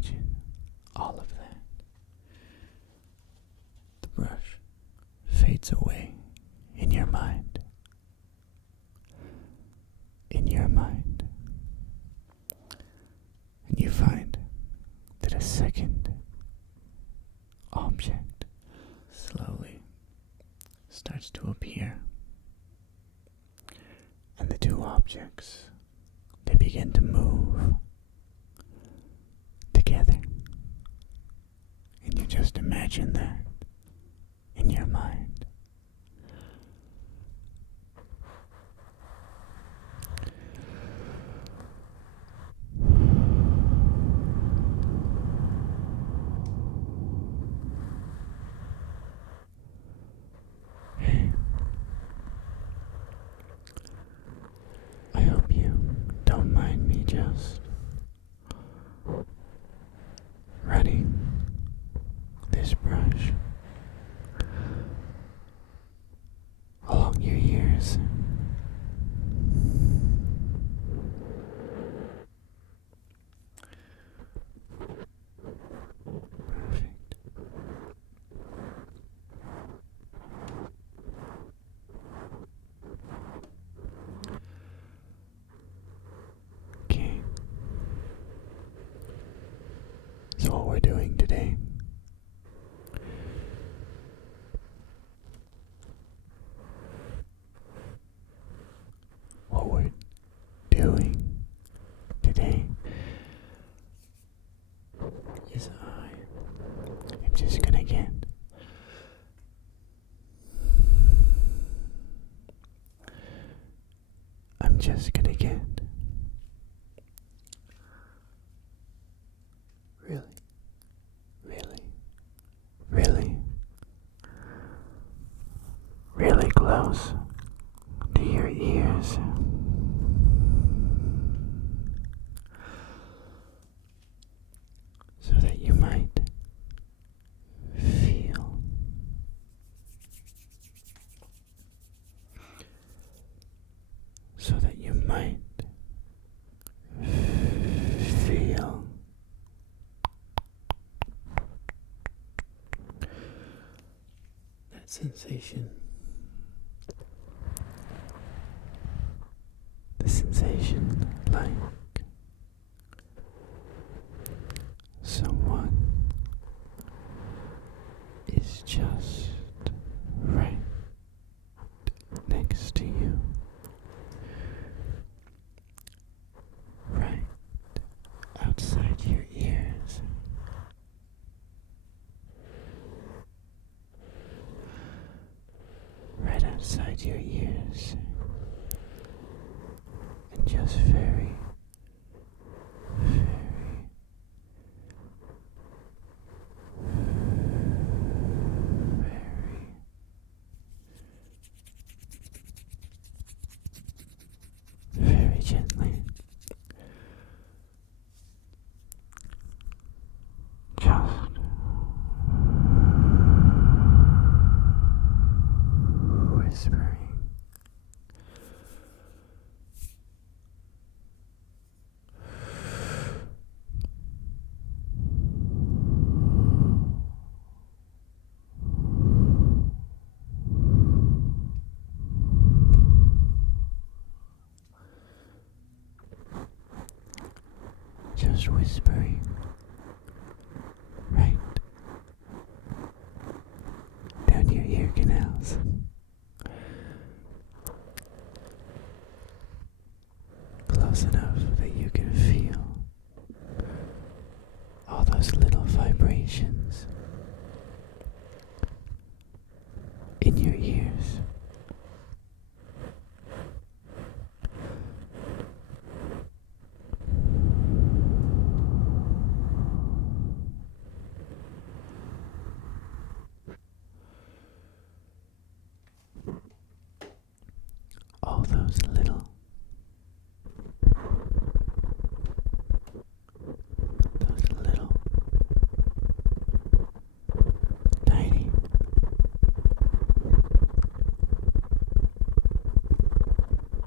imagine all of that. The brush fades away in your mind. In your mind. And you find that a second object slowly starts to appear. And the two objects, they begin to move together. And you just imagine that in your mind. I hope you don't mind me just running this brush along your ears. Perfect. Okay. So what we're doing today is I am just gonna get really, really, really, really close to your ears. So that you might feel that sensation. The sensation like someone is just right next to you, right outside your ears, right outside your ears, and just very, very, very gently, just whispering. Just whispering right down your ear canals. Close enough that you can feel all those little vibrations in your ears. All those little tiny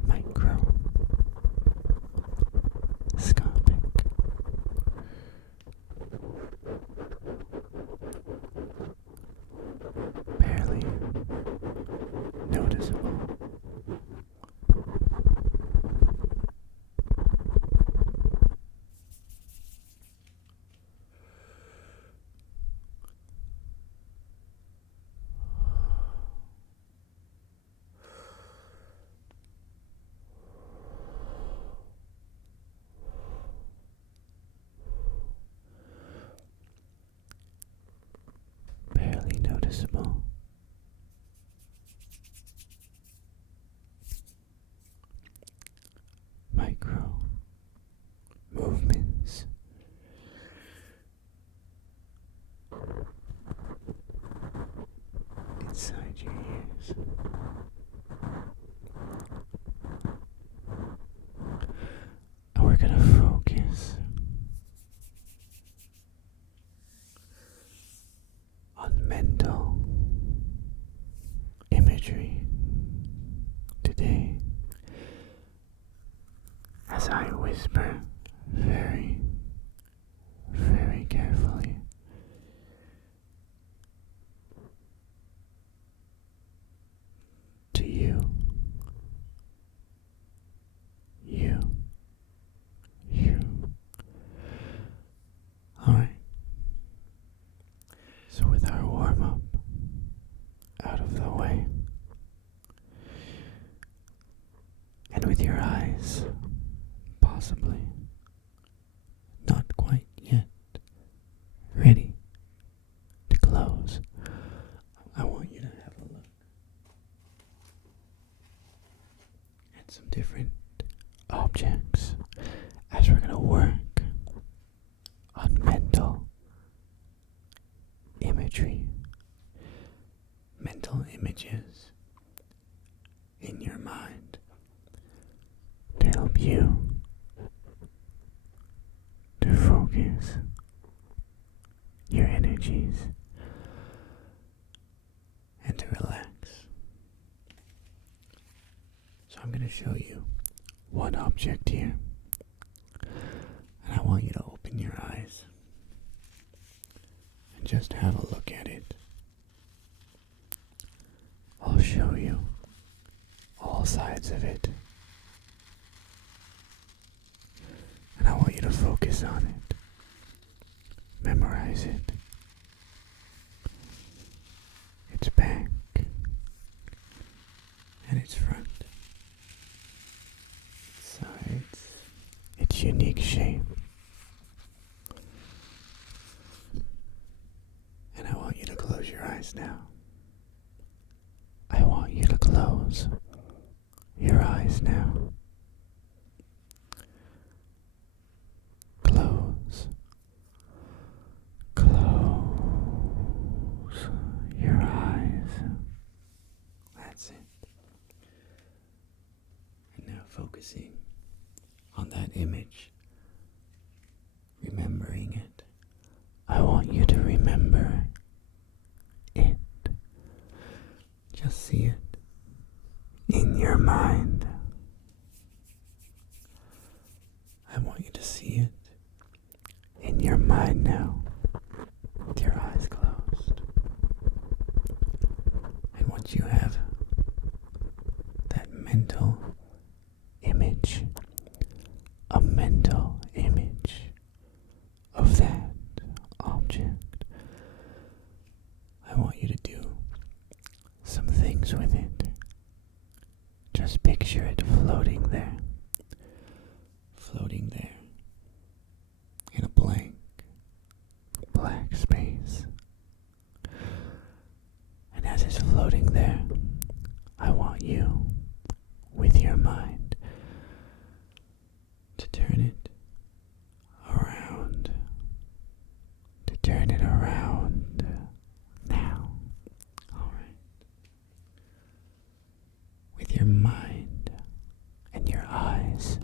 microscopic whisper very, very carefully. To you. You. Alright. So with our warm-up out of the way, and with your eyes possibly not quite yet ready to close, I want you to have a look at some different objects as we're going to work on mental imagery, mental images in your mind to help you to focus your energies and to relax. So I'm going to show you one object here, and I want you to open your eyes and just have a look at it. I'll show you all sides of it, and I want you to focus on it, memorize it, its back and its front, its sides, its unique shape. And I want you to close your eyes now. I want you to close your eyes now. Close your eyes. That's it. And now focusing on that image, remembering it. I want you to remember it. Just see it in your mind. I want you to see it in your mind now, with your eyes closed. And once you have that mental image, a mental image of that object, I want you to do some things with it. Just picture it floating there in a blank, black space. And as it's floating there, I want you, with your mind, to turn it around. Now. Alright. With your mind and your eyes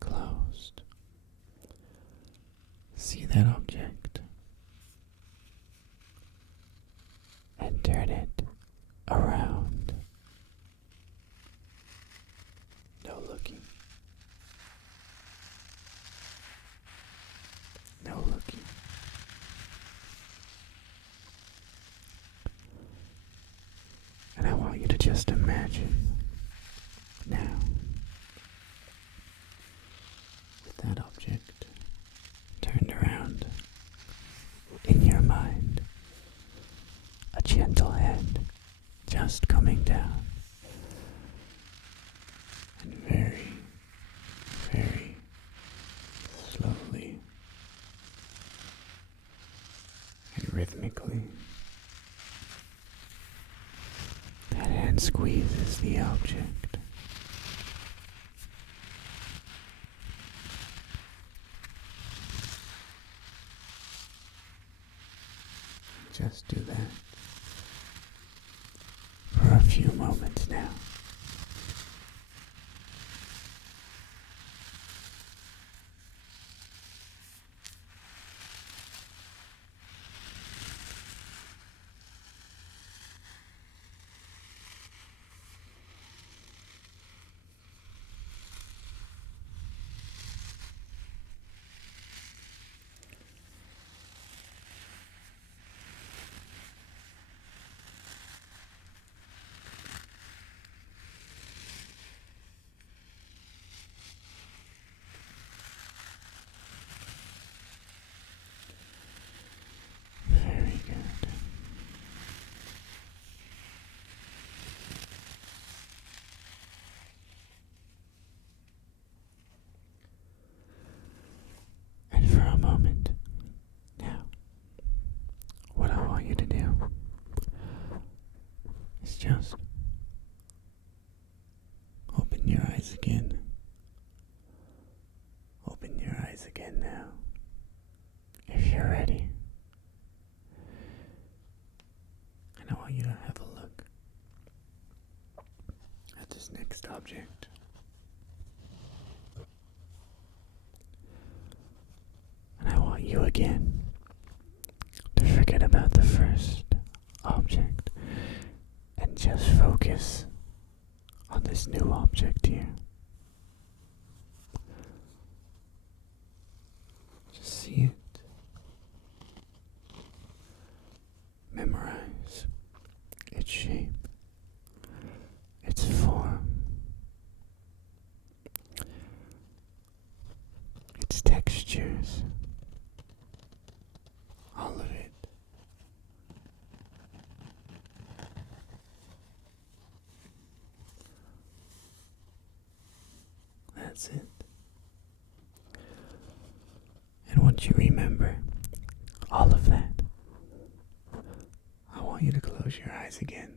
closed, see that object and turn it around. No looking. And I want you to just imagine now, with that object turned around in your mind, a gentle head just coming down, and very, very slowly and rhythmically, that hand squeezes the object. Just do that for a few moments now. again to forget about the first object and just focus on this new object here. Just see it. Memorize its shape, its form, its textures, all of it. That's it. And once you remember all of that, I want you to close your eyes again.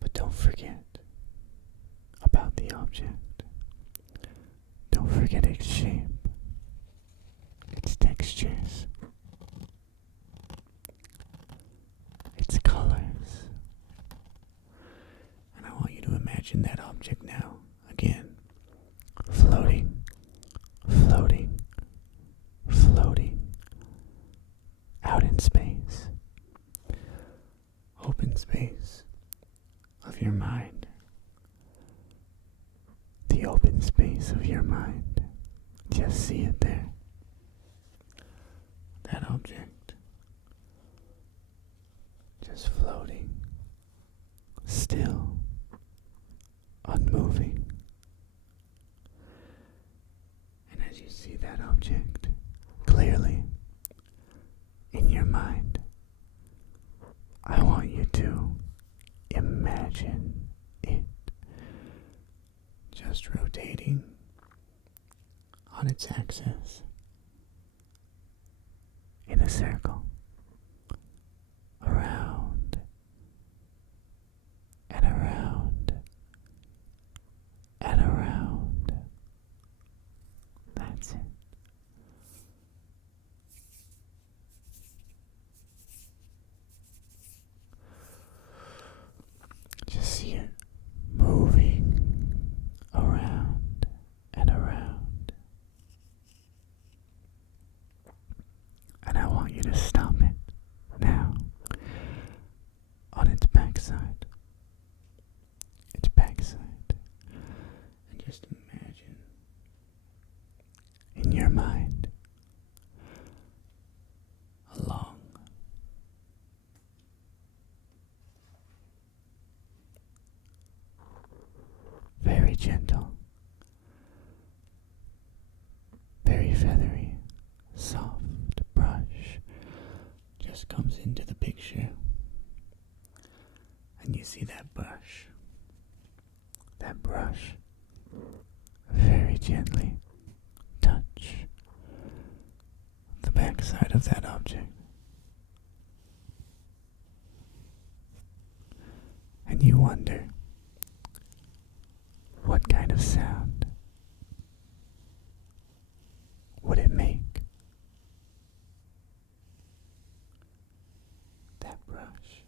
But don't forget about the object. Don't forget its shape, its textures, its colors. And I want you to imagine that object now, again, floating, floating, floating out in space. Open space of your mind. The open space of your mind. Just see it there. That object. Just floating. Still. Unmoving. And as you see that object clearly in your mind, I want you to imagine it just rotating on its axis in a circle, around and around and around. That's it. Just see it moving around and around. And I want you to stop it now on its backside. Its backside. And just imagine in your mind a long, very gentle, very feathery, soft brush just comes into the picture. And you see that brush very gently touch the backside of that object. And you wonder, what kind of sound would it make? That brush.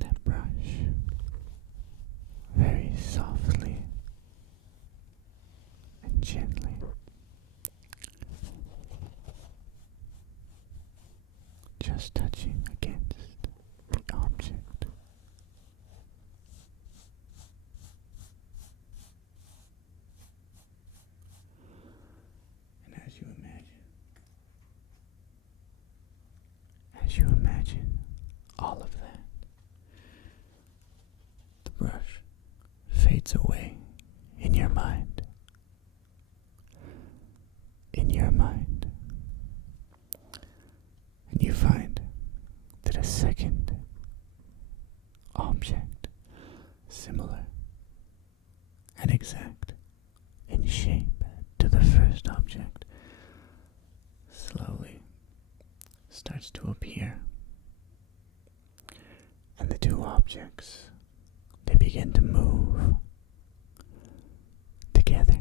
That brush. Very softly and gently. Just touching against the object. And as you imagine all of that, the brush fades away in your mind. In your mind. And you find that a second object, similar and exact in shape to the first object, slowly starts to appear. And the two objects, they begin to move together.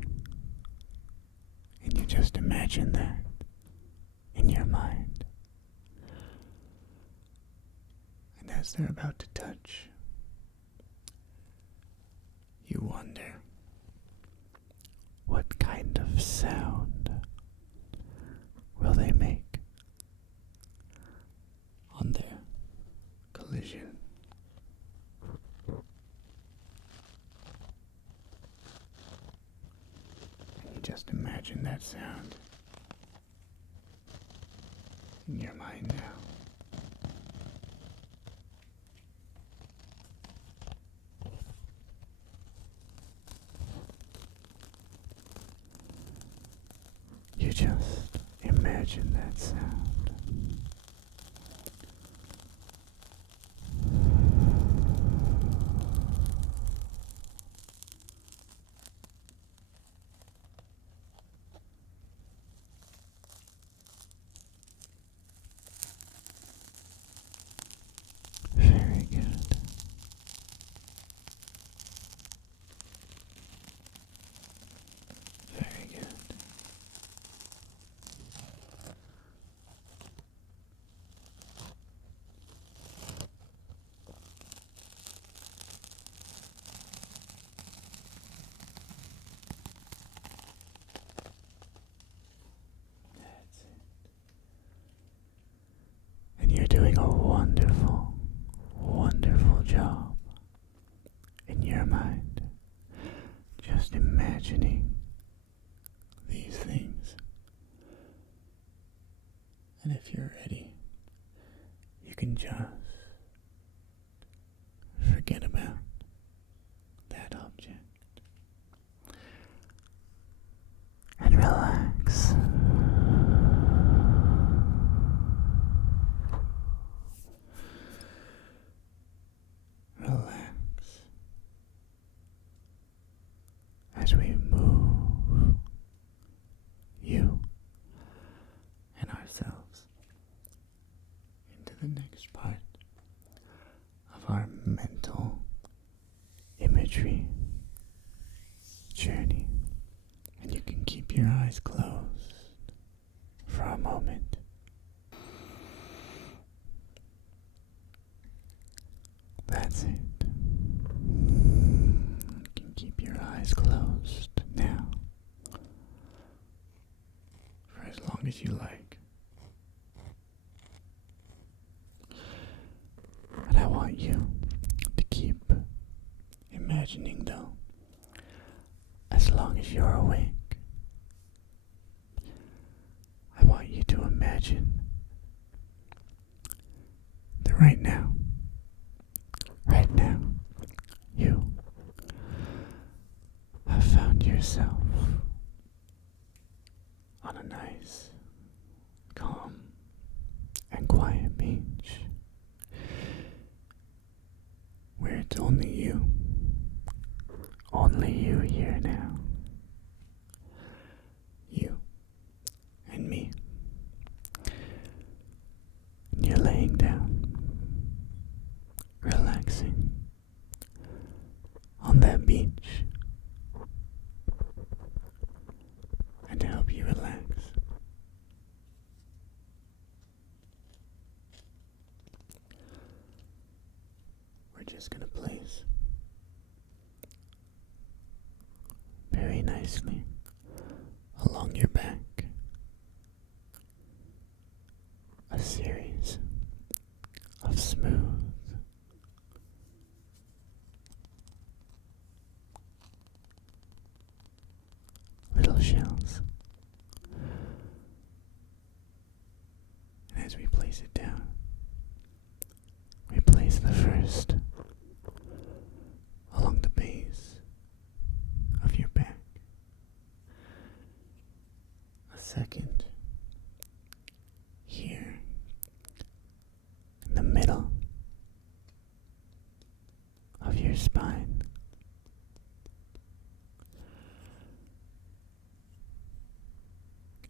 And you just imagine that in your mind. And as they're about to touch, you wonder, of sound will they make on their collision? Can you just imagine that sound in your mind now? You just imagine that sound. Very good. Very good. That's it. And you're doing a wonderful, wonderful job in your mind, just imagining these things. And if you're ready, you can just forget about that object and relax. Relax as we move you and ourselves into the next part of our mental imagery journey. And you can keep your eyes closed for a moment. That's it. You can keep your eyes closed now for as long as you like. And I want you to keep imagining, though, as long as you're awake. I want you to imagine that right now, you have found yourself on a nice, calm, and quiet beach where it's only you here now. You and me. And you're laying down, relaxing on that beach. And to help you relax, we're just gonna place very nicely along your back a series of smooth little shells. And as we place it down, we place the first along the base of your back, a second here in the middle of your spine,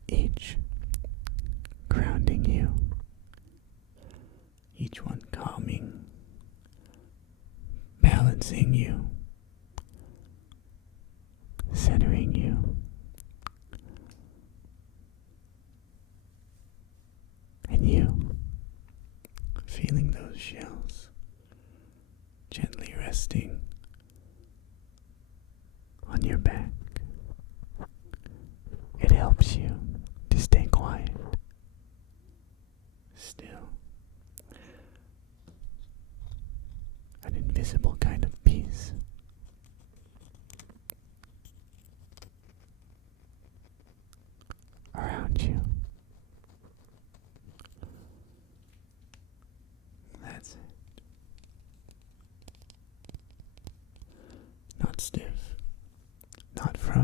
each grounding you, each one calming, balancing you, centering you, and you feeling those shells gently resting on your back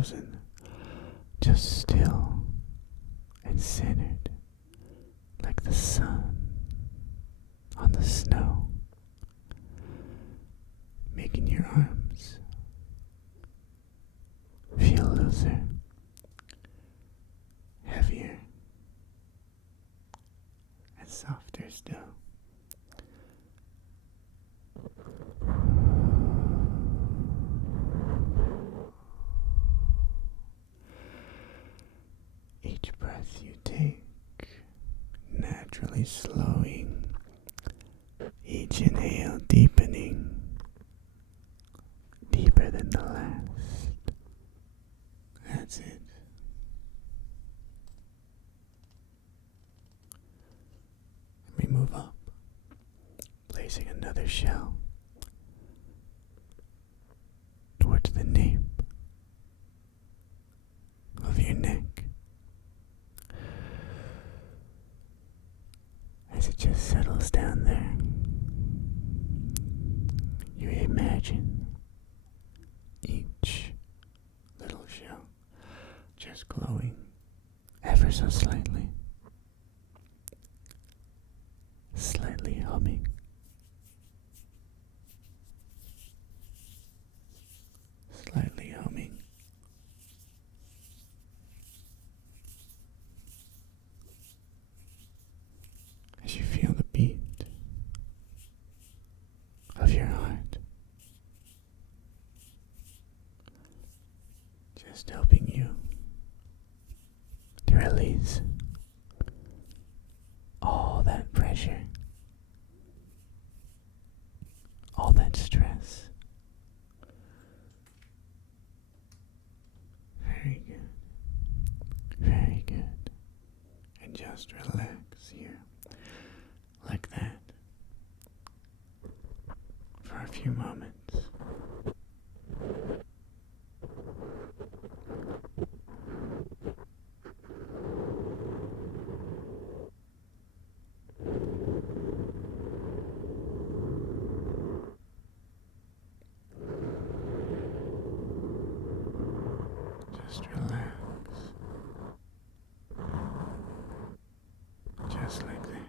frozen, just still and centered like the sun on the snow, making your arms feel looser, heavier, and softer still. Each breath you take, naturally slowing, each inhale deepening, deeper than the last. That's it. And we move up, placing another shell towards the nape of your neck. As it just settles down there, you imagine each little shell just glowing ever so slightly, slightly humming, slightly humming. As you feel the beat of your heart, just helping you to release all that pressure, all that stress. Very good, very good. And just relax here, like that, for a few moments. Just relax, just like that.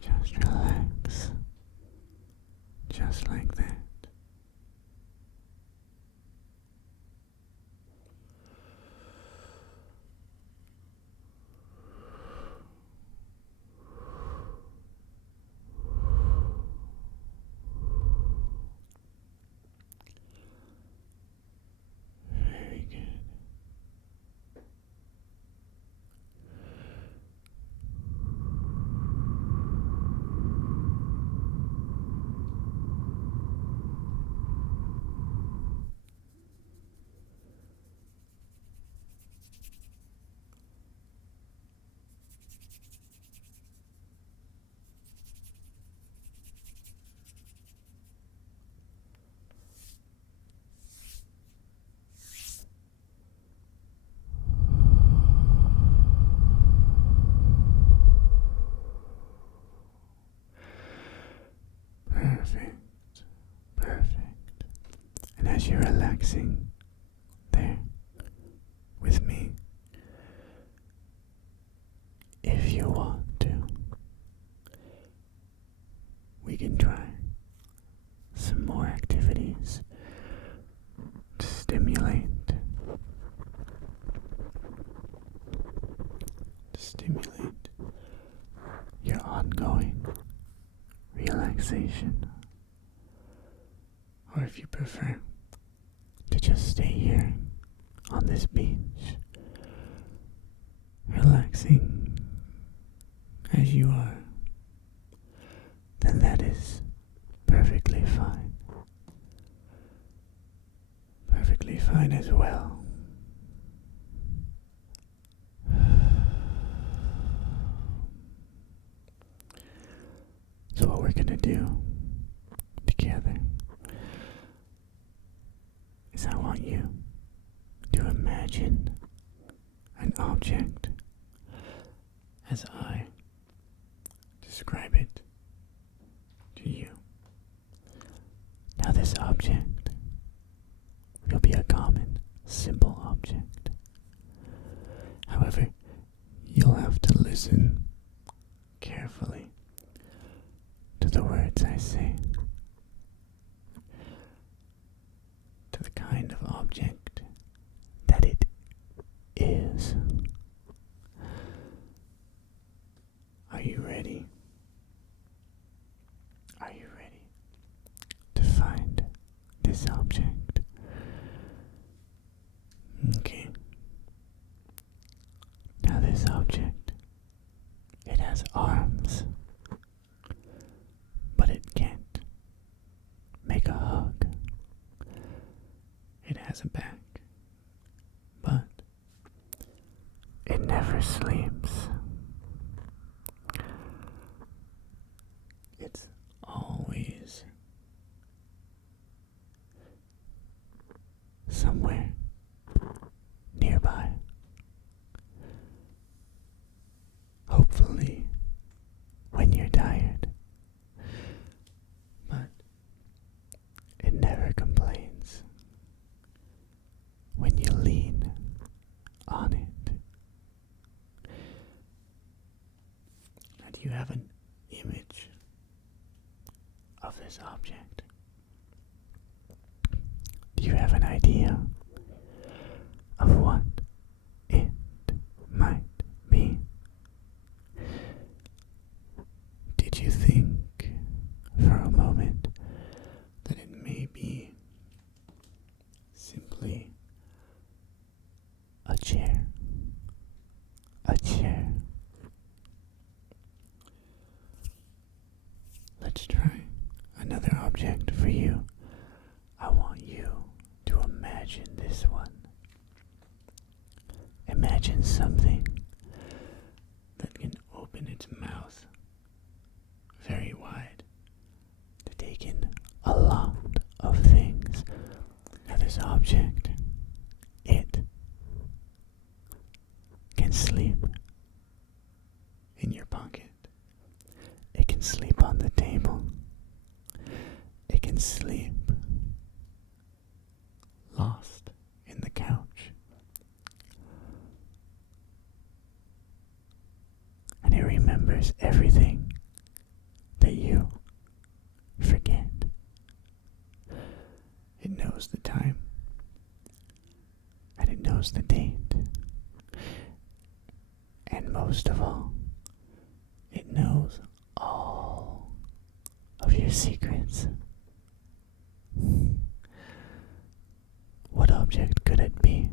Just relax, just like that. Very good. Perfect, perfect. And as you're relaxing there with me, if you want to, we can try some more activities to stimulate your ongoing relaxation, or if you prefer, just stay here on this beach, relaxing as you are, then that is perfectly fine. Perfectly fine as well. So what we're gonna do together is I want you to imagine an object as I describe it to you. Now this object will be a common, simple object. However, you'll have to listen carefully to the words I say, to the kind of object that it is. Are you ready? Are you ready to find this object? Okay. Now this object, it has arms, but it can't make a hug. It has a back, but it never sleeps. It's always somewhere nearby. Hopefully, when you're tired. But it never complains when you lean on it. Now, do you have an image of this object? Do you have an idea of what it might be? Did you think for a moment that it may be simply a chair? A chair. Let's try another object for you. I want you to imagine this one. Imagine something that can open its mouth very wide to take in a lot of things. Now this object, it can sleep in your pocket. It can sleep on the table. It can sleep lost in the couch. And it remembers everything that you forget. It knows the time, and it knows the date, and most of all, it knows all of your secrets. What object could it be?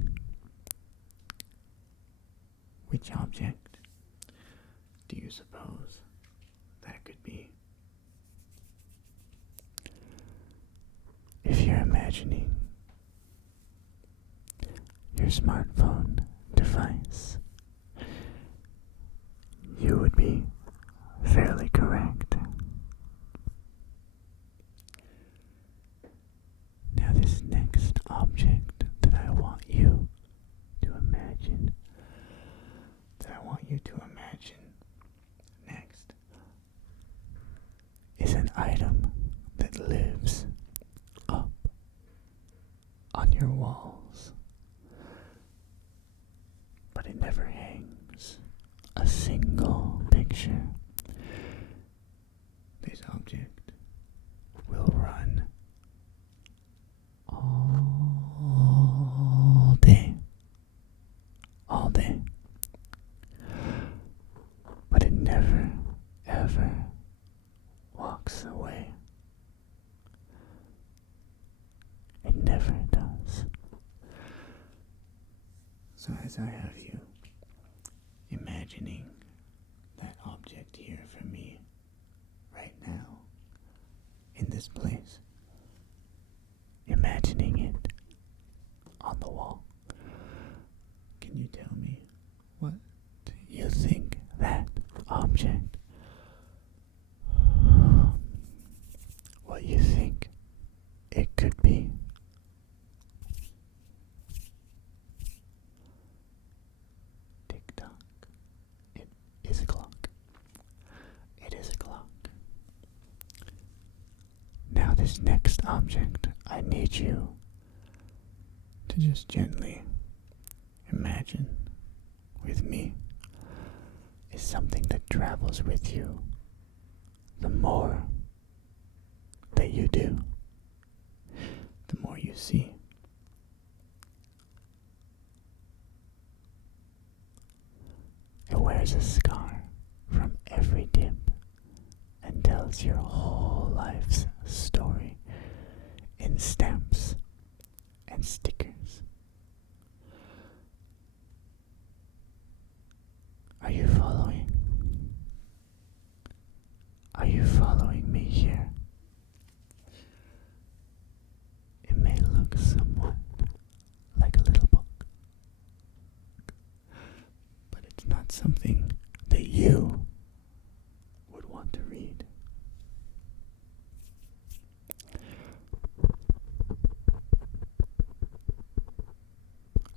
Which object do you suppose that could be? If you're imagining your smartphone device, you would be fairly correct. Now this next object that I want you to imagine, next, is an item that lives up on your walls, but it never hangs a single picture. This object will run all day, but it never ever walks away. It never does. exercise, I have you imagining that object here for me right now in this place. Imagining it on the wall. Can you tell me what you think that object, what you think it could be? Tick tock. It is a clock. It is a clock. Now this next object, I need you to just gently imagine with me is something that travels with you the more that you do, the more you see. It wears a scar from every dip and tells your whole life's story in stamps and stickers. Are you following? Are you following me here? It may look somewhat like a little book, but it's not something that you would want to read.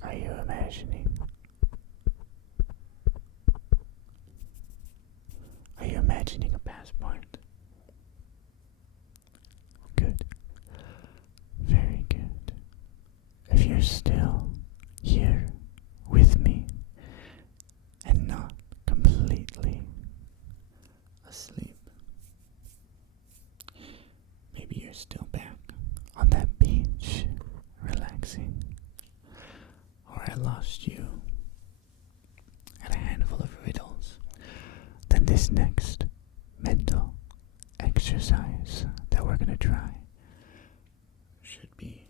Are you imagining? Are you imagining a passport? Good. Very good. If you're still here with me and not completely asleep, maybe you're still back on that beach, relaxing, or I lost you at a handful of riddles, then this next mental exercise that we're going to try should be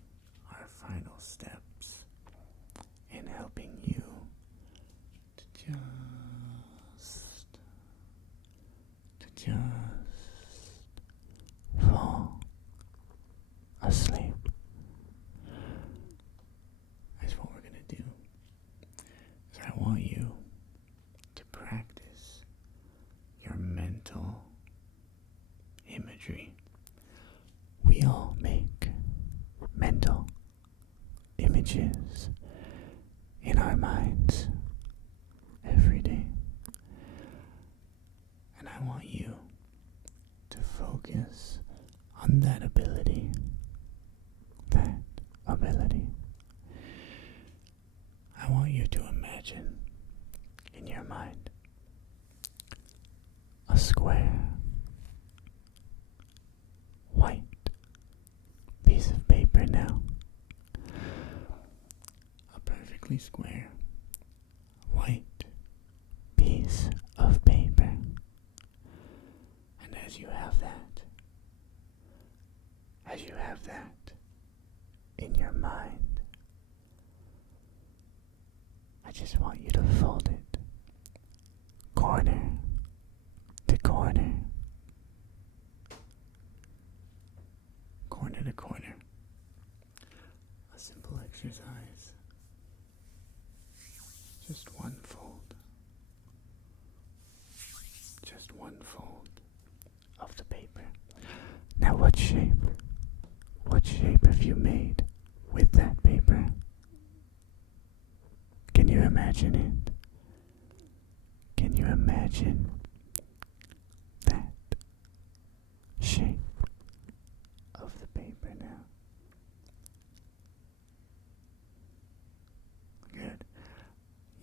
our final steps in helping you to just fall asleep. That's what we're going to do. Is I want you to practice your mental imagery. We all make mental images in our minds every day. And I want you to focus on that ability. That ability. I want you to imagine in your mind a square, white piece of paper now. A perfectly square, white piece of paper. And as you have that in your mind, I just want you to fold it corner to corner, corner to corner. A simple exercise. Just one fold. Just one fold of the paper. Now what shape have you made with that paper? Can you imagine it? Can you imagine that shape of the paper now? Good.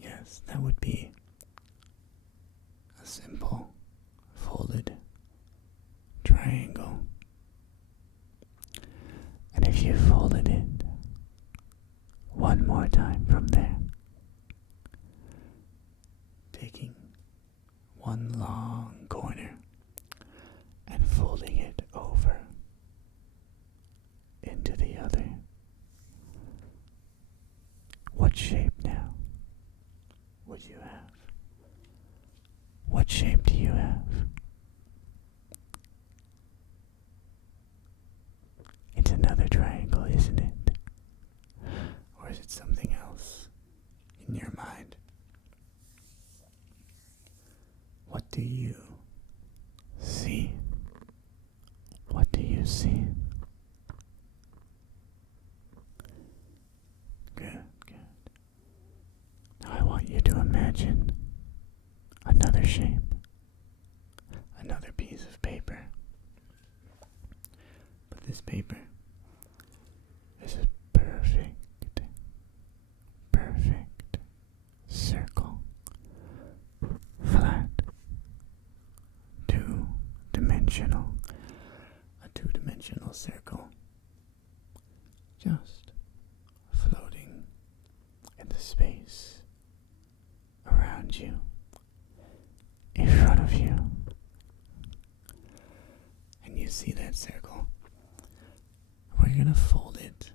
Yes, that would be a simple folded triangle. And if you folded it one more time from there, taking one long corner and folding it over into the other. What shape now you see? What do you see? Good, good. Now I want you to imagine another shape, another piece of paper. But this paper is a perfect circle, flat, two-dimensional, a two-dimensional circle, just floating in the space around you, in front of you. And you see that circle. We're gonna fold it.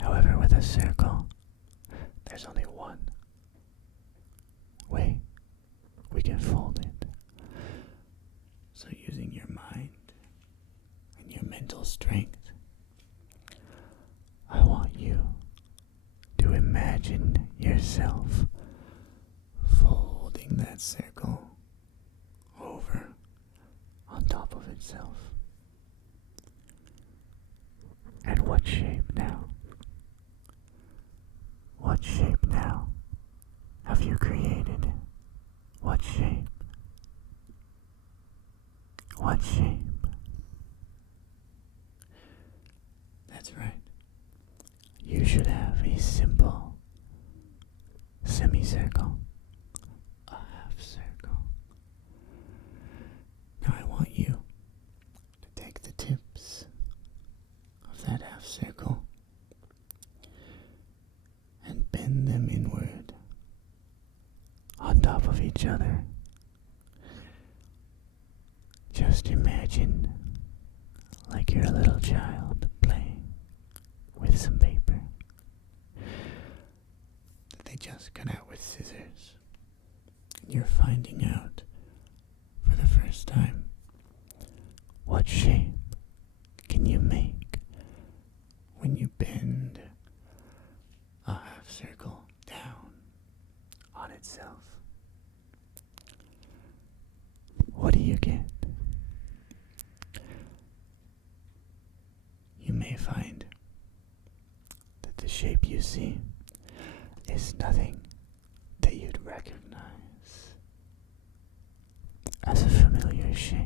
However, with a circle, there's only one way we can fold it. So using your mind and your mental strength, I want you to imagine yourself folding that circle over on top of itself. And what shape now? What shape now have you created? What shape? What shape? That's right. You should have a simple semicircle, a half circle. Now I want you to take the tips of that half circle and bend them inward on top of each other. Just imagine like you're a little child playing with some paper that they just cut out with scissors. And you're finding out for the first time what shape can you make when you bend a half circle down on itself. What do you get? You may find that the shape you see is nothing that you'd recognize as a familiar shape.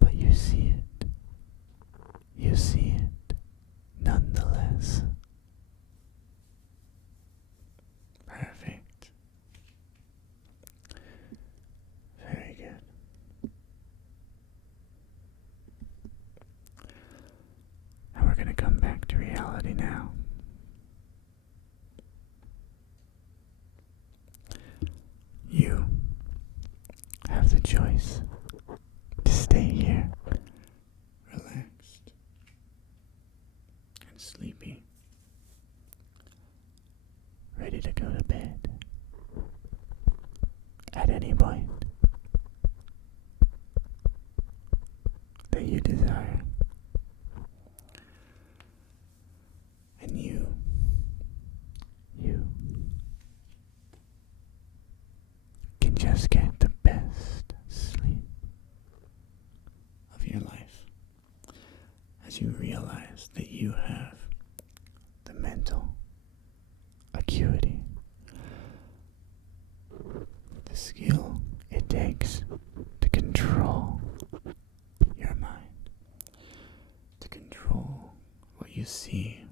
But you see it. You see it nonetheless. Perfect. Very good. And we're going to come back to reality now. You have the choice to stay here, relaxed and sleepy, ready to go to bed at any point that you desire. And you can just get the best sleep of your life as you realize that you have the mental acuity, the skill it takes to control your mind, to control what you see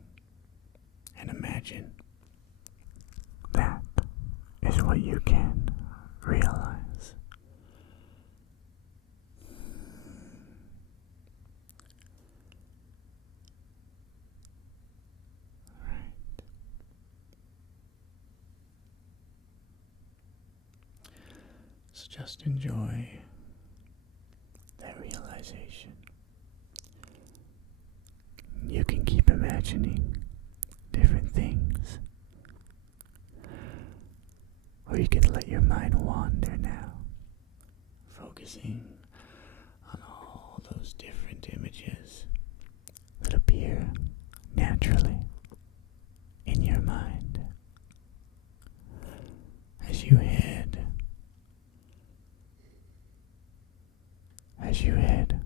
and imagine. That is what you can realize. Alright. So just enjoy that realization. You can keep imagining different things, or you can let your mind wander now, focusing on all those different images that appear naturally in your mind as as you head